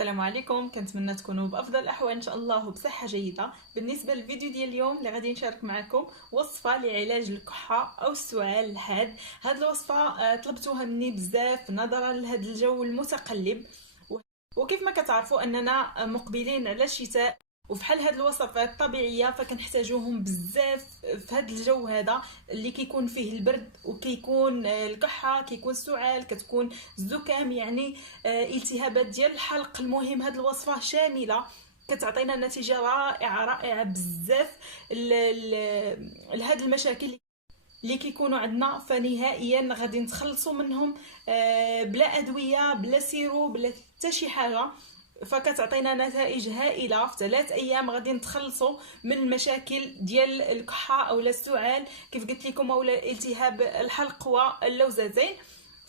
السلام عليكم، كنتمنى تكونوا بافضل الاحوال ان شاء الله وبصحه جيده. بالنسبه للفيديو ديال اليوم اللي غادي نشارك معكم وصفه لعلاج الكحه او السعال الحاد. هاد الوصفه طلبتوها مني بزاف نظرا لهذا الجو المتقلب، وكيف ما كتعرفوا اننا مقبلين على الشتاء، وفحال هاد الوصفات الطبيعيه فكنحتاجوهم بزاف في هاد الجو هذا اللي كيكون فيه البرد وكيكون الكحه، كيكون السعال، كتكون الزكام، يعني التهابات ديال الحلق. المهم هاد الوصفه شامله كتعطينا نتيجه رائعه بزاف لهاد المشاكل اللي كيكونوا عندنا، فنهائيا غادي نتخلصوا منهم بلا ادويه بلا سيرو بلا حتى شي حاجه. فكتعطينا نتائج هائله في 3 ايام غادي نتخلصوا من المشاكل ديال الكحه او السعال كيف قلت لكم، او التهاب الحلق واللوزتين.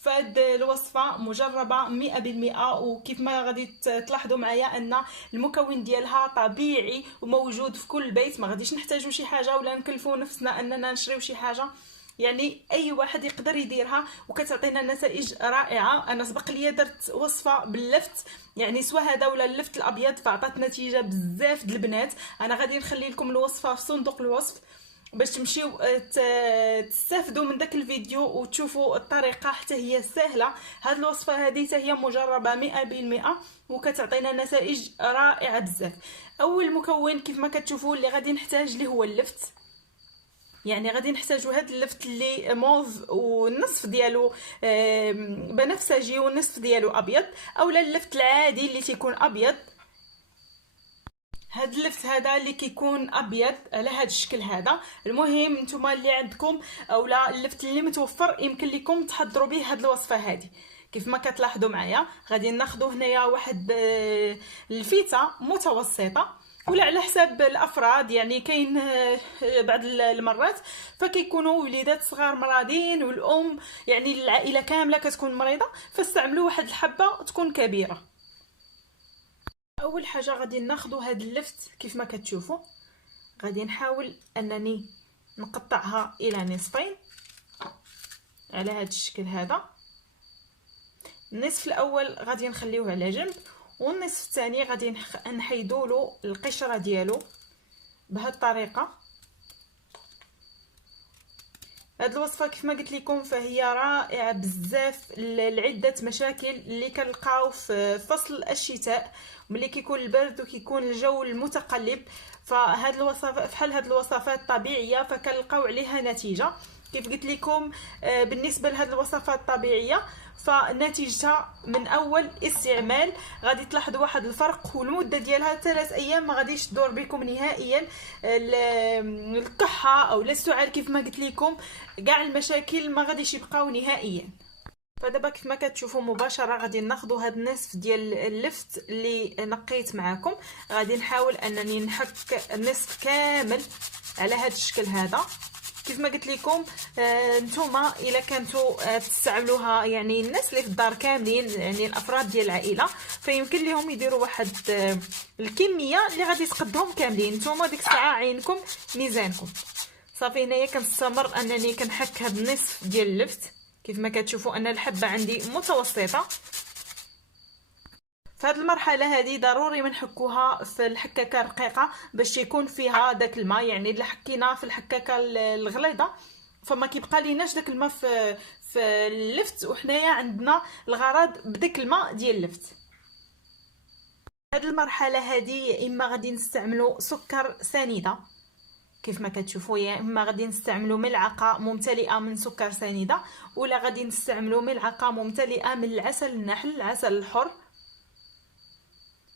فهاد الوصفه مجربه 100%، وكيف ما غادي تلاحظوا معايا ان المكون ديالها طبيعي وموجود في كل بيت، ما غاديش نحتاجوا شي حاجه ولا نكلفوا نفسنا اننا نشريو شي حاجه. يعني اي واحد يقدر يديرها وكتعطينا نتائج رائعه. انا سبق لي درت وصفه باللفت، يعني سواء هذا ولا اللفت الابيض، فعطات نتيجه بزاف د البنات. انا غادي نخلي لكم الوصفه في صندوق الوصف باش تمشيو تستافدوا من داك الفيديو وتشوفوا الطريقه، حتى هي سهله. هاد الوصفه هذه حتى هي مجربه 100% وكتعطينا نتائج رائعه بزاف. اول مكون كيف ما كتشوفوا اللي غادي نحتاج اللي هو اللفت، يعني غادي نحتاجوا هاد اللفت اللي موف والنصف ديالو بنفسجي والنصف ديالو ابيض، اولا اللفت العادي اللي تيكون ابيض. هاد اللفت هذا اللي كيكون ابيض على هاد الشكل هذا. المهم نتوما اللي عندكم اولا اللفت اللي متوفر يمكن لكم تحضروا به هاد الوصفه هذه. كيف ما كتلاحظوا معايا غادي ناخذوا هنايا واحد الفيته متوسطه، ولا على حساب الافراد، يعني كاين بعض المرات فكيكونوا وليدات صغار مرضين والام، يعني العائله كامله كتكون مريضه، فاستعملوا واحد الحبه تكون كبيره. اول حاجه غادي ناخذوا هاد اللفت كيف ما كتشوفوا، غادي نحاول انني نقطعها الى نصفين على هاد الشكل هذا. النصف الاول غادي نخليوه على جنب، والنصف الثاني غادي نحيدوا له القشره ديالو بهذه الطريقه. هاد الوصفه كيف ما قلت لكم فهي رائعه بزاف لعده مشاكل اللي كنلقاو في فصل الشتاء، ملي كيكون البرد وكيكون الجو المتقلب. فهاد الوصفات فحال هاد الوصفات الطبيعيه فكنلقاو عليها نتيجه. كيف قلت لكم بالنسبه لهاد الوصفات الطبيعيه فنتيجتها من اول استعمال غادي تلاحظوا واحد الفرق، والمده ديالها 3 ايام ما غاديش تدور بكم نهائيا الكحه او السعال. كيف ما قلت لكم كاع المشاكل ما غاديش يبقاو نهائيا. فدابا كيف ما كتشوفوا مباشره غادي ناخذوا هذا النصف ديال اللفت اللي نقيت معكم، غادي نحاول انني نحك النصف كامل على هذا الشكل هذا. كيف ما قلت لكم نتوما الا كنتوا تستعملوها، يعني الناس اللي في الدار كاملين، يعني الافراد ديال العائله، فيمكن لهم يديروا واحد الكميه اللي غادي تقدهم كاملين. نتوما ديك الساعه عينكم ميزانكم. صافي هنايا كنستمر انني كنحك هذا النصف ديال اللفت. كيف ما كتشوفوا ان الحبه عندي متوسطه. في هذه المرحله هذه ضروري منحكوها في الحكاكه الرقيقه باش يكون فيها داك الماء، يعني الا حكينا في الحكاكه الغليظه فما كيبقى ليناش داك الماء في اللفت، وحنايا عندنا الغرض بداك الماء ديال اللفت. هذه المرحله هذه يا اما غادي نستعملوا سكر سنيده كيف ما كتشوفوا، يا اما غادي نستعملوا ملعقه ممتلئه من سكر سنيده، ولا غادي نستعملوا ملعقه ممتلئه من العسل النحل، العسل الحر.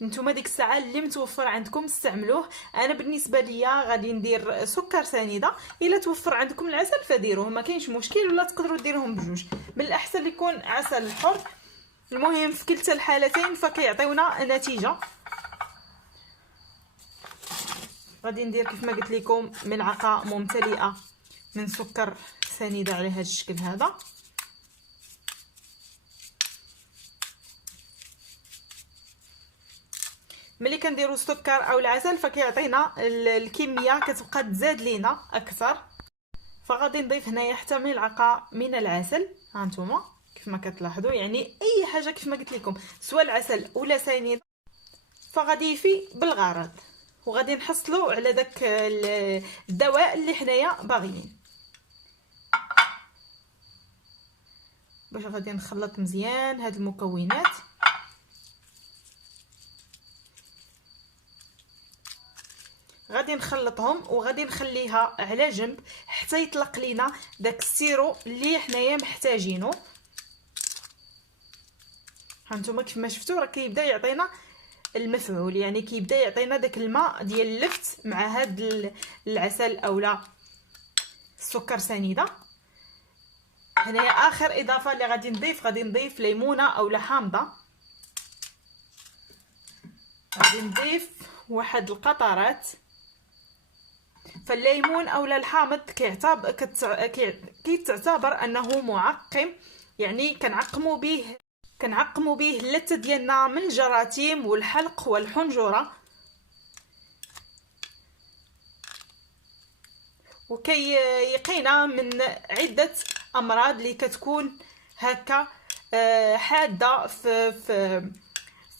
نتوما ديك الساعه اللي متوفر عندكم استعملوه. انا بالنسبه ليا غادي ندير سكر سنيده، الا توفر عندكم العسل فديروه ما كاينش مشكل، ولا تقدروا ديروهم بجوج، من الاحسن يكون عسل حر. المهم في كلتا الحالتين فكيعطيونا نتيجه. غادي ندير كيف ما قلت لكم ملعقه ممتلئه من سكر سنيده على هذا الشكل هذا. ملي كنديروا السكر او العسل فكيعطينا الكميه كتبقى تزاد لينا اكثر. فغادي نضيف هنايا حتى ملعقه من العسل. ها نتوما كيف ما كتلاحظوا، يعني اي حاجه كيف ما قلت لكم سواء العسل ولا سنيده فغادي يفي بالغرض، وغادي نحصلوا على داك الدواء اللي حنايا باغيين. باش غادي نخلط مزيان هاد المكونات. غادي نخلطهم وغادي نخليها على جنب حتى يطلق لينا داك السيرو اللي حنايا محتاجينه. هانتوما كيف ما شفتوا راه كيبدا يعطينا المفعول، يعني كيبدا يعطينا داك الماء ديال اللفت مع هاد العسل اولا السكر سنيده. هنايا اخر اضافه اللي غادي نضيف ليمونه اولا حامضه. غادي نضيف واحد القطرات. فالليمون اولا الحامض كيتعتبر انه معقم، يعني كنعقموا به اللثه ديالنا من الجراثيم والحلق والحنجره، وكيقينا من عده امراض اللي كتكون هكا حاده في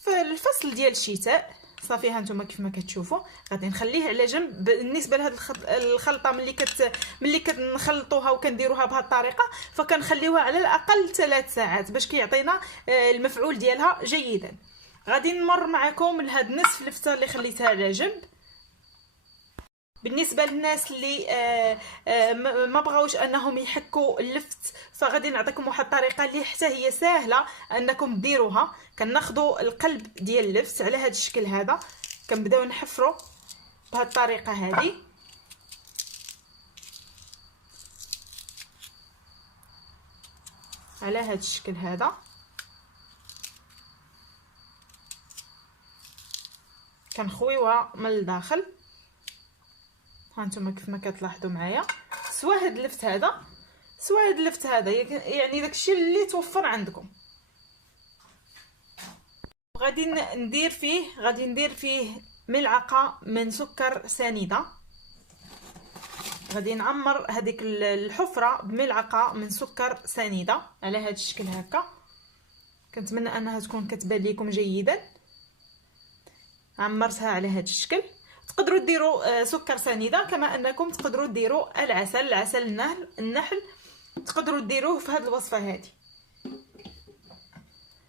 الفصل ديال الشتاء. صافي هانتوما كيف ما كتشوفوا غادي نخليه على جنب. بالنسبه لهاد الخلطه ملي كنخلطوها وكنديروها بهذه الطريقه فكنخليوها على الاقل 3 ساعات باش كيعطينا المفعول ديالها جيدا. غادي نمر معكم لهاد نصف لفته اللي خليتها على جنب. بالنسبه للناس اللي ما بغاوش انهم يحكوا اللفت فغادي نعطيكم واحد الطريقه اللي حتى هي سهله انكم ديروها. كناخذوا القلب ديال اللفت على هذا الشكل هذا، كنبداو نحفروا بهذه الطريقه هذه. على هذا الشكل هذا كنخويوها من الداخل. هانتوما كيف ما كتلاحظوا معايا سوا هاد اللفت هذا يعني داكشي اللي توفر عندكم. غادي ندير فيه ملعقه من سكر سنيده. غادي نعمر هذيك الحفره بملعقه من سكر سنيده على هذا الشكل هكا. كنتمنى انها تكون كتبان لكم جيدا. عمرتها على هذا الشكل. تقدروا ديروا سكر سنيده كما انكم تقدروا ديروا العسل النحل تقدروا ديروه في هذه الوصفه هذه.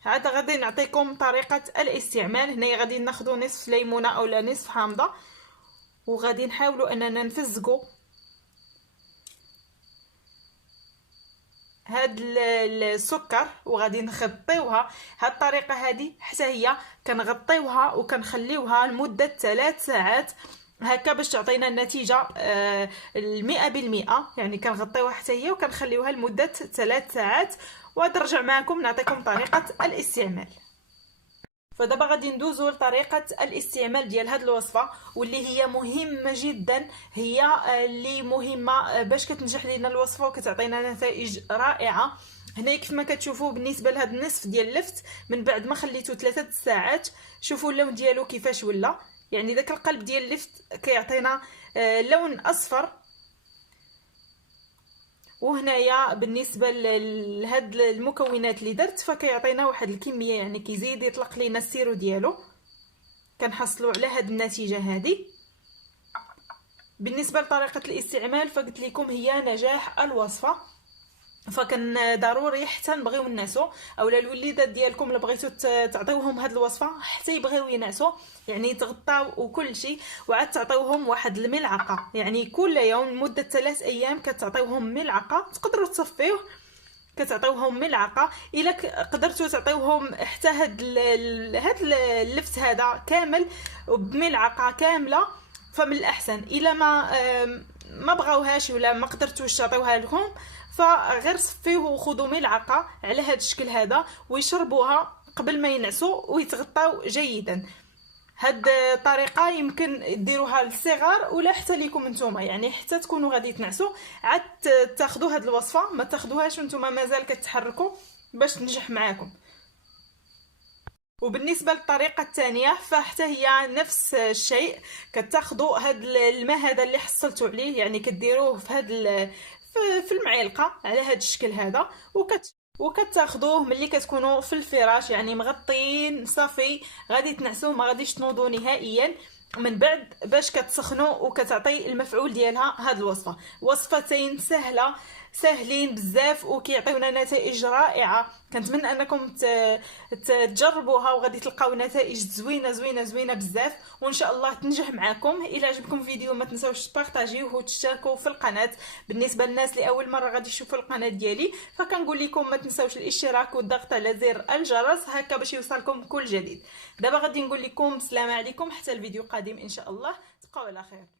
عاد غادي نعطيكم طريقه الاستعمال. هنايا غادي ناخذوا نصف ليمونه اولا نصف حامضه وغادي نحاولوا اننا نفزقوا هاد السكر وغادي نغطيوها. هاد الطريقه هذه حتى هي كنغطيوها وكنخليوها لمده 3 ساعات هكا باش تعطينا النتيجه 100%. يعني كنغطيوها حتى هي وكنخليوها لمده 3 ساعات. ونرجع معكم نعطيكم طريقه الاستعمال. فدابا غادي ندوزو لطريقه الاستعمال ديال هاد الوصفه واللي هي مهمه جدا. هي اللي مهمه باش كتنجح لينا الوصفه وكتعطينا نتائج رائعه. هنا كيف ما كتشوفوا بالنسبه لهاد النصف ديال اللفت من بعد ما خليته 3 ساعات شوفوا اللون ديالو كيفاش ولا. يعني داك القلب ديال اللفت كيعطينا لون اصفر. وهنايا بالنسبه لهاد المكونات اللي درت فكيعطينا واحد الكميه، يعني كيزيد يطلق لينا السيرو ديالو. كنحصلوا على هاد النتيجه هذه. بالنسبه لطريقه الاستعمال فقلت لكم هي نجاح الوصفه. فكان ضروري حتى نبغيو ننعسوا اولا الوليدات ديالكم اللي بغيتو تعطيوهم هاد الوصفه حتى يبغيو ينعسوا، يعني يتغطاو وكل شيء. وعاد تعطيوهم واحد الملعقه، يعني كل يوم لمده 3 ايام كتعطيوهم ملعقه. تقدروا تصفيوه كتعطيوهم ملعقه. الا قدرتوا تعطيوهم حتى هاد اللفت هذا كامل بملعقه كامله فمن الاحسن. الا ما بغاوهاش ولا ما قدرتوش تعطيوها لهم فغير صفيوه وخذوا ملعقه على هذا الشكل هذا ويشربوها قبل ما ينعسوا ويتغطاو جيدا. هاد الطريقه يمكن ديروها للصغار ولا حتى ليكم نتوما، يعني حتى تكونوا غادي تنعسوا عاد تاخذوا هاد الوصفه. ما تاخذوهاش نتوما مازال كتحركوا باش تنجح معاكم. وبالنسبه للطريقه الثانيه فحتى هي نفس الشيء. كتاخذوا هاد الماء هذا اللي حصلتوا عليه، يعني كديروه في هاد في المعلقه على هذا الشكل هذا وكتاخذوه ملي كتكونوا في الفراش، يعني مغطيين صافي، غادي تنعسوه، ما غاديش تنوضوا نهائيا. من بعد باش كتسخنوا وكتعطي المفعول ديالها هاد الوصفه. وصفتين سهله، ساهلين بزاف وكيعطيونا نتائج رائعه. كنتمنى انكم تجربوها وغادي تلقاو نتائج زوينه زوينه زوينه بزاف، وان شاء الله تنجح معكم. الى عجبكم الفيديو ما تنساوش تبارطاجيوه وتشتركوا في القناه. بالنسبه للناس اللي اول مره غادي يشوفوا القناه ديالي فكنقول لكم ما تنساوش الاشتراك والضغط على زر الجرس هكا باش يوصلكم كل جديد. دابا غادي نقول لكم السلام عليكم حتى الفيديو قادم ان شاء الله، تبقاو على خير.